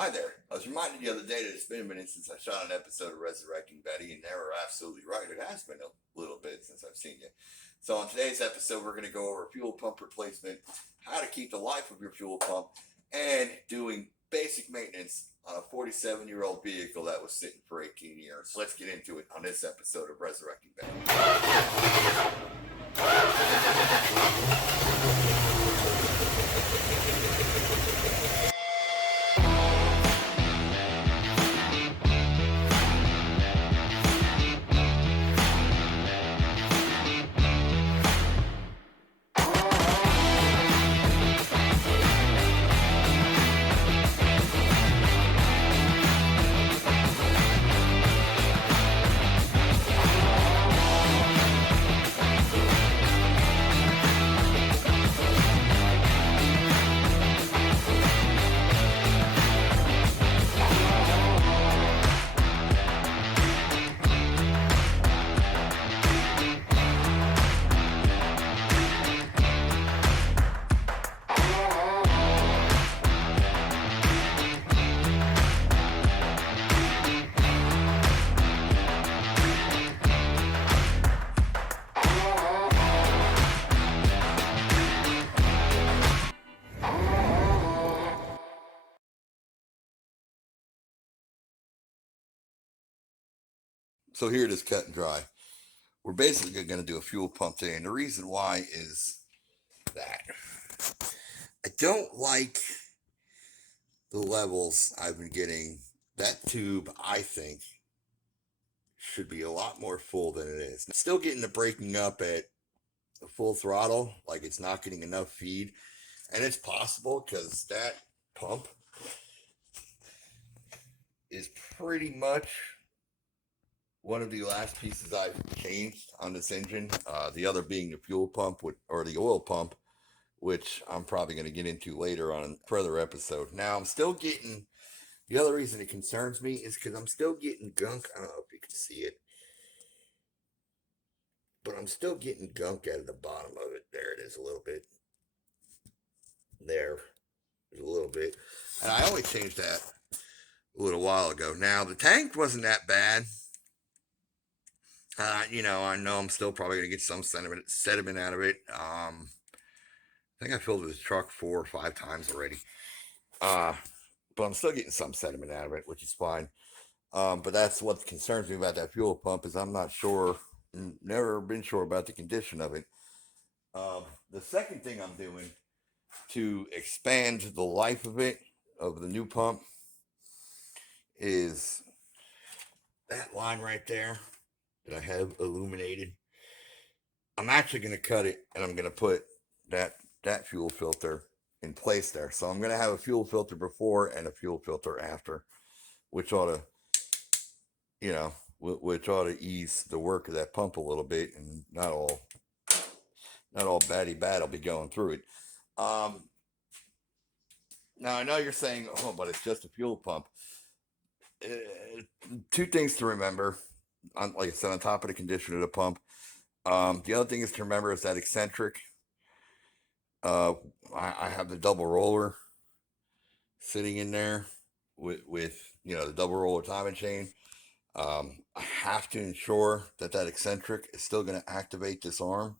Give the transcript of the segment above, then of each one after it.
Hi there. I was reminded the other day that it's been a minute since I shot an episode of Resurrecting Betty, and they were absolutely right. It has been a little bit since I've seen you. So, on today's episode, we're going to go over fuel pump replacement, how to keep the life of your fuel pump, and doing basic maintenance on a 47-year-old vehicle that was sitting for 18 years. Let's get into it on this episode of Resurrecting Betty. So here it is, cut and dry. We're basically going to do a fuel pump today, and the reason why is that I don't like the levels I've been getting. That tube, I think, should be a lot more full than it is. Still getting the breaking up at full throttle, like it's not getting enough feed, and it's possible because that pump is pretty much one of the last pieces I've changed on this engine. The other being the fuel pump or the oil pump, which I'm probably going to get into later on a further episode. Now, I'm still getting, the other reason it concerns me is because I'm still getting gunk. I don't know if you can see it, but I'm still getting gunk out of the bottom of it. There it is a little bit. There's a little bit. And I only changed that a little while ago. Now, the tank wasn't that bad. I know I'm still probably going to get some sediment out of it. I think I filled this truck 4 or 5 times already. But I'm still getting some sediment out of it, which is fine. But that's what concerns me about that fuel pump is I'm not sure, never been sure about the condition of it. The second thing I'm doing to expand the life of it, of the new pump, is that line right there that I have illuminated. I'm actually going to cut it and I'm going to put that fuel filter in place there. So I'm going to have a fuel filter before and a fuel filter after, which ought to, which ought to ease the work of that pump a little bit, and not all batty bad will be going through it. Now I know you're saying, oh, but it's just a fuel pump. Two things to remember, like I said, on top of the condition of the pump. The other thing is to remember is that eccentric. I have the double roller sitting in there with the double roller timing chain. I have to ensure that eccentric is still going to activate this arm.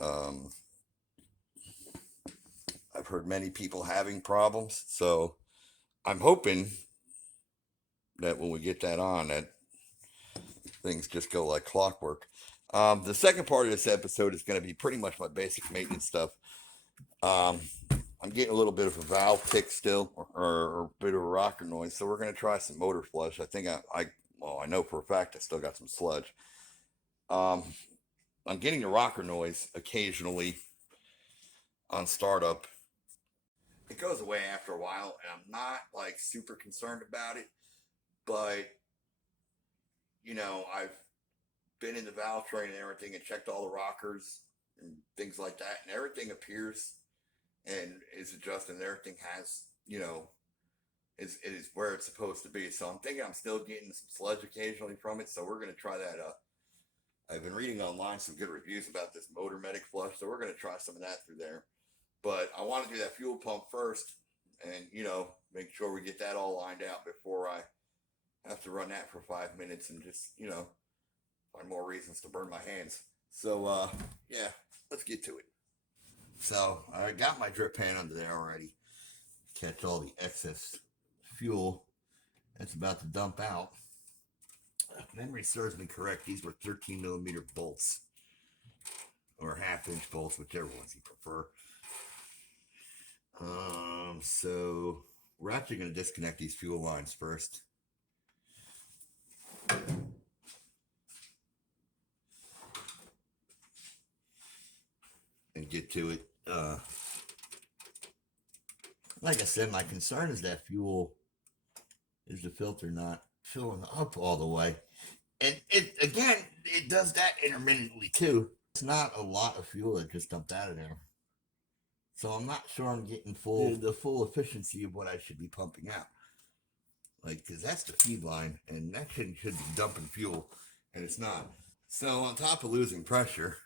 I've heard many people having problems, so I'm hoping that when we get that on, that things just go like clockwork. The second part of this episode is going to be pretty much my basic maintenance stuff. I'm getting a little bit of a valve tick still, or a bit of a rocker noise, so we're going to try some motor flush. I think I know for a fact I still got some sludge. I'm getting the rocker noise occasionally on startup. It goes away after a while, and I'm not like super concerned about it, but I've been in the valve train and everything and checked all the rockers and things like that, and everything appears and is adjusted, and everything has, it is where it's supposed to be. So I'm thinking I'm still getting some sludge occasionally from it, so we're going to try that. I've been reading online some good reviews about this Motor Medic flush, so we're going to try some of that through there. But I want to do that fuel pump first, and make sure we get that all lined out before I have to run that for 5 minutes and just, find more reasons to burn my hands. So, yeah, let's get to it. So I got my drip pan under there already. Catch all the excess fuel that's about to dump out. If memory serves me correct, these were 13 millimeter bolts, or 1/2 inch bolts, whichever ones you prefer. So we're actually going to disconnect these fuel lines first. And get to it. Like I said, my concern is that is the filter not filling up all the way. And it does that intermittently too. It's not a lot of fuel that just dumped out of there. So I'm not sure I'm getting the full efficiency of what I should be pumping out. Because that's the feed line, and that should be dumping fuel, and it's not. So on top of losing pressure,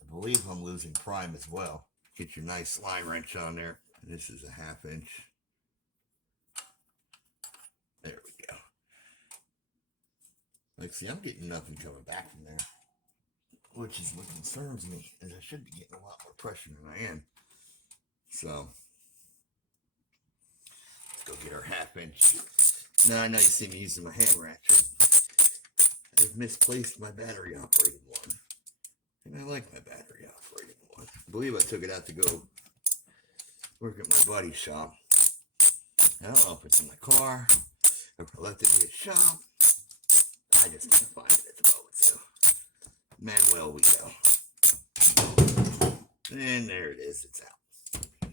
I believe I'm losing prime as well. Get your nice line wrench on there. And this is a 1/2 inch. There we go. See, I'm getting nothing coming back from there, which is what concerns me, is I should be getting a lot more pressure than I am. So let's go get our 1/2 inch. Now I know you see me using my hand ratchet. I've misplaced my battery operated one. And I like my battery operated one. I believe I took it out to go work at my buddy's shop. I don't know if it's in my car, or if I left it in his shop. I just can't find it at the moment, so Manuel we go. And there it is, it's out.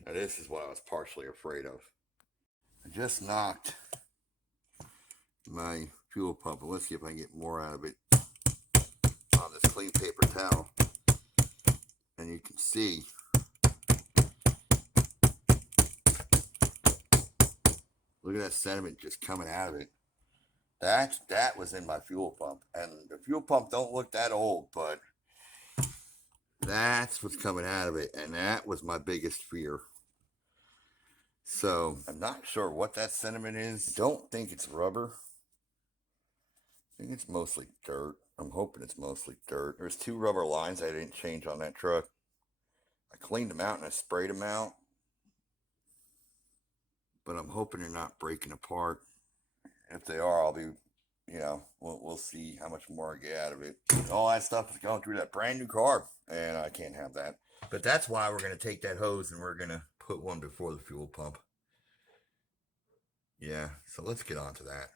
Now this is what I was partially afraid of. I just knocked my fuel pump, and let's see if I can get more out of it on this clean paper towel. And you can see look at that sediment just coming out of it. That was in my fuel pump, and the fuel pump don't look that old, but that's what's coming out of it, and that was my biggest fear. So I'm not sure what that sediment is. Don't think it's rubber. I think it's mostly dirt. I'm hoping it's mostly dirt. There's 2 rubber lines I didn't change on that truck. I cleaned them out and I sprayed them out, but I'm hoping they're not breaking apart. If they are, I'll be, we'll see how much more I get out of it. All that stuff is going through that brand new car, and I can't have that. But that's why we're going to take that hose and we're going to put one before the fuel pump. Yeah, so let's get on to that.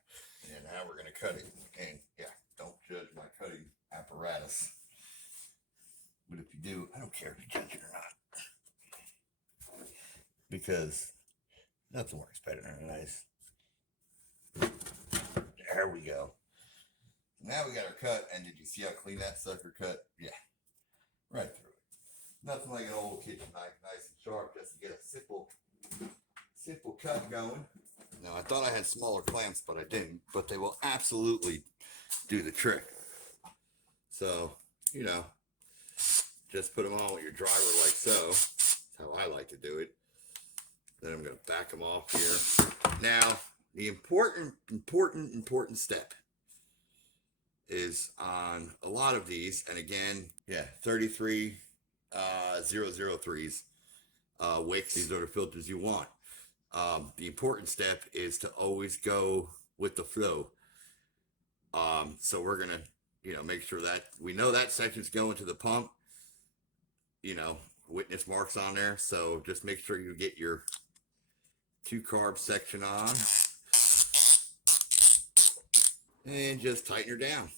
And now we're going to cut it. And yeah, don't judge my cutting apparatus. But if you do, I don't care if you judge it or not. Because nothing works better than a nice. There we go. Now we got our cut, and did you see how clean that sucker cut? Yeah, right through it. Nothing like an old kitchen knife, nice and sharp, just to get a simple cut going. Now I thought I had smaller clamps, but I didn't. But they will absolutely do the trick. So, just put them on with your driver like so. That's how I like to do it. Then I'm going to back them off here. Now, the important step is on a lot of these, and again, 33003s wicks. These are the filters you want. The important step is to always go with the flow. So we're gonna, make sure that we know that section's going to the pump. Witness marks on there. So just make sure you get your 2 carb section on. And just tighten her down.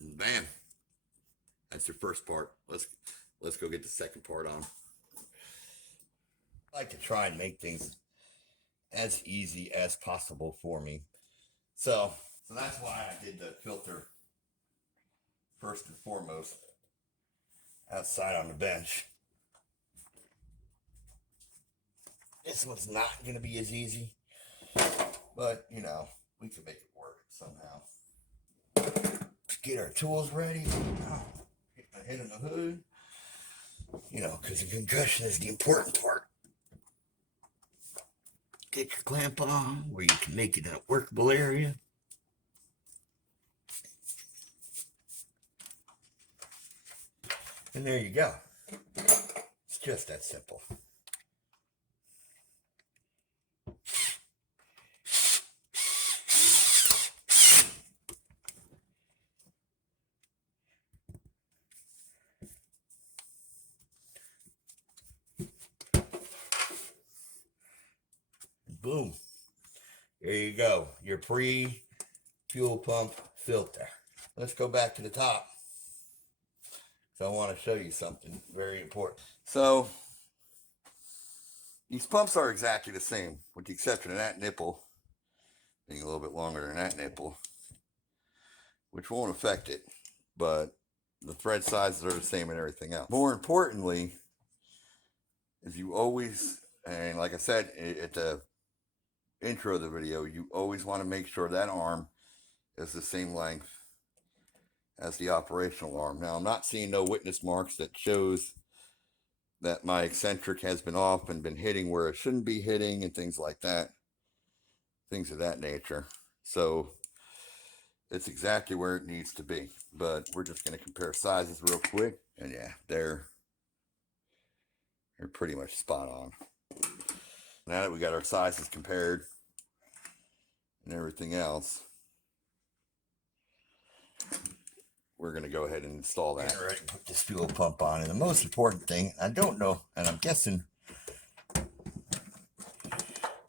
And bam. That's your first part. Let's go get the second part on. I like to try and make things as easy as possible for me. So that's why I did the filter first and foremost outside on the bench. This one's not going to be as easy, but we can make it work somehow. Let's get our tools ready. head on the hood. You know, because the concussion is the important part. Get your clamp on where you can make it in a workable area. And there you go. It's just that simple. Boom. There you go. Your pre-fuel pump filter. Let's go back to the top. So I want to show you something very important. So these pumps are exactly the same, with the exception of that nipple being a little bit longer than that nipple, which won't affect it, but the thread sizes are the same and everything else. More importantly, is you always, and like I said at the intro of the video, you always want to make sure that arm is the same length as the operational arm. Now, I'm not seeing no witness marks that shows that my eccentric has been off and been hitting where it shouldn't be hitting and things like that. Things of that nature. So it's exactly where it needs to be. But we're just going to compare sizes real quick. And yeah, they're pretty much spot on. Now that we got our sizes compared and everything else, we're going to go ahead and install that. All right, put this fuel pump on. And the most important thing, I don't know, and I'm guessing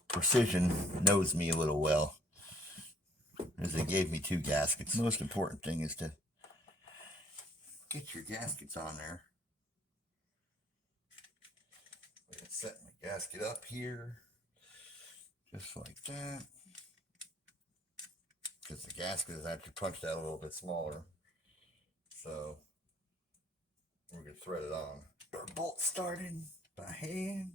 Precision knows me a little well, as they gave me 2 gaskets. The most important thing is to get your gaskets on there. I'm going to set my gasket up here, just like that. Because the gasket is actually punched out a little bit smaller. So we're going to thread it on. Our bolt started by hand.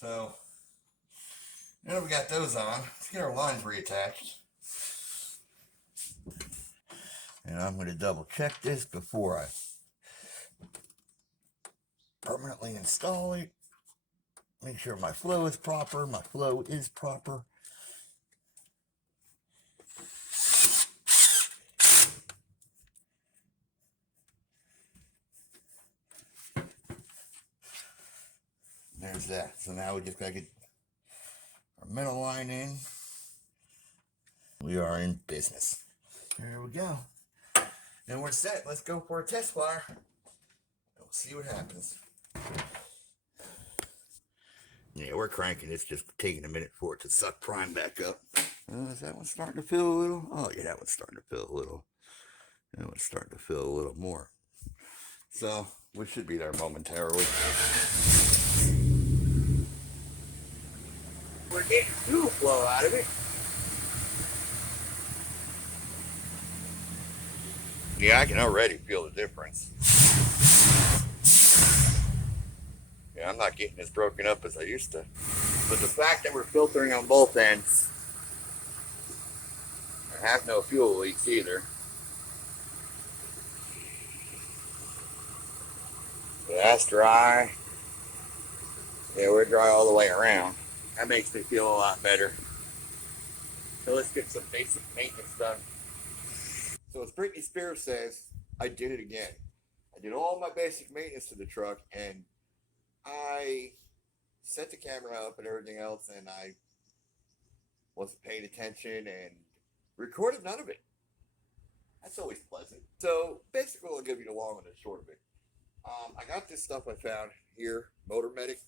So now we got those on. Let's get our lines reattached. And I'm going to double check this before I permanently install it. Make sure my flow is proper. My flow is proper. There's that. So now we just got to get our middle line in. We are in business. There we go. And we're set. Let's go for a test wire. We'll see what happens. Yeah, we're cranking. It's just taking a minute for it to suck prime back up. Is that one starting to feel a little? Oh, yeah, that one's starting to feel a little. That one's starting to feel a little more. So we should be there momentarily. We're getting fuel flow out of it. Yeah, I can already feel the difference. Yeah, I'm not getting as broken up as I used to. But the fact that we're filtering on both ends, I have no fuel leaks either. So that's dry. Yeah, we're dry all the way around. That makes me feel a lot better. So let's get some basic maintenance done. So as Brittany Spears says, I did it again. I did all my basic maintenance to the truck, and I set the camera up and everything else, and I wasn't paying attention and recorded none of it. That's always pleasant. So basically, I'll give you the long and the short of it. I got this stuff I found here, Motor Medic.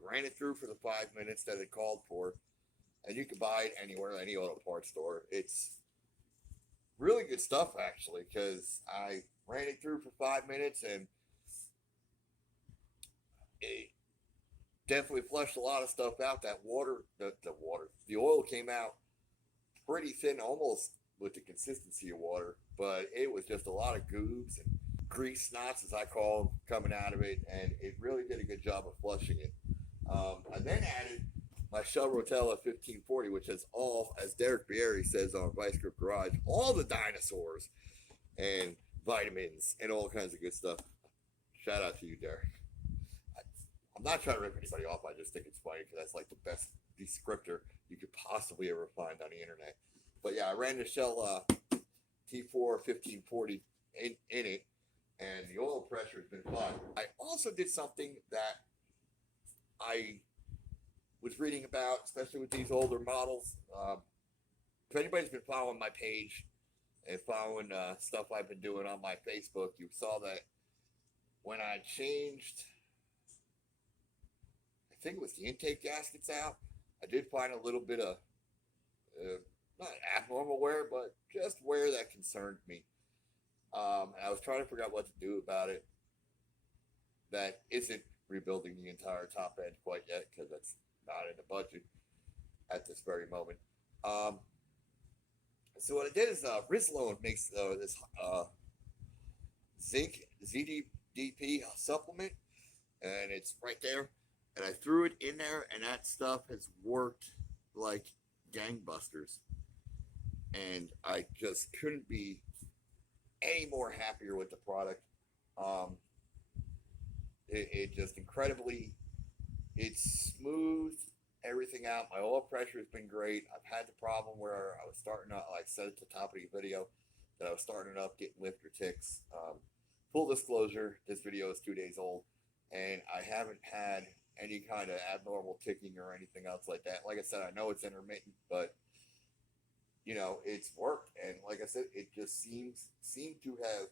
Ran it through for the 5 minutes that it called for, and you can buy it anywhere, any auto parts store. It's really good stuff, actually, because I ran it through for 5 minutes, and definitely flushed a lot of stuff out. That the oil came out pretty thin, almost with the consistency of water, but it was just a lot of goobs and grease knots, as I call them, coming out of it, and it really did a good job of flushing it. I then added my Shell Rotella 1540, which has all, as Derek Bieri says on Vice Grip Garage, all the dinosaurs and vitamins and all kinds of good stuff. Shout out to you, Derek. I'm not trying to rip anybody off. I just think it's funny because that's like the best descriptor you could possibly ever find on the internet. But yeah, I ran the Shell T4 1540 in it, and the oil pressure has been fine. I also did something that I was reading about, especially with these older models. If anybody's been following my page and following stuff I've been doing on my Facebook, you saw that when I changed, I think it was the intake gaskets out, I did find a little bit of not abnormal wear, but just wear that concerned me. And I was trying to figure out what to do about it. That isn't rebuilding the entire top end quite yet, because that's not in the budget at this very moment. So what I did is Rislone makes this zinc ZDP supplement, and it's right there. And I threw it in there, and that stuff has worked like gangbusters. And I just couldn't be any more happier with the product. It just incredibly, it's smooth everything out. My oil pressure has been great. I've had the problem where I was starting out, like I said at the top of the video, that I was starting up getting lifter ticks. Full disclosure, this video is 2 days old, and I haven't had any kind of abnormal ticking or anything else like that. Like I said, I know it's intermittent, but you know, it's worked. And like I said, it just seemed to have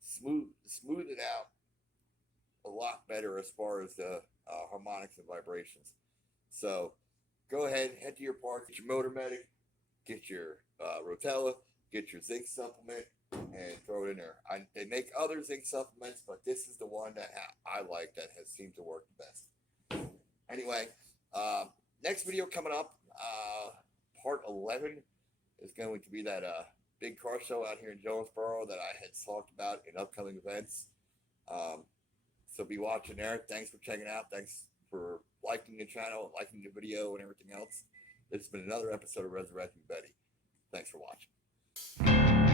smoothed it out a lot better as far as the harmonics and vibrations. So go ahead, head to your park, get your Motor Medic, get your Rotella, get your zinc supplement, and throw it in there. They make other zinc supplements, but this is the one that I like, that has seemed to work the best. Anyway, next video coming up, part 11 is going to be that big car show out here in Jonesboro that I had talked about in upcoming events. So be watching there. Thanks for checking out. Thanks for liking the channel, liking the video, and everything else. This has been another episode of Resurrecting Betty. Thanks for watching.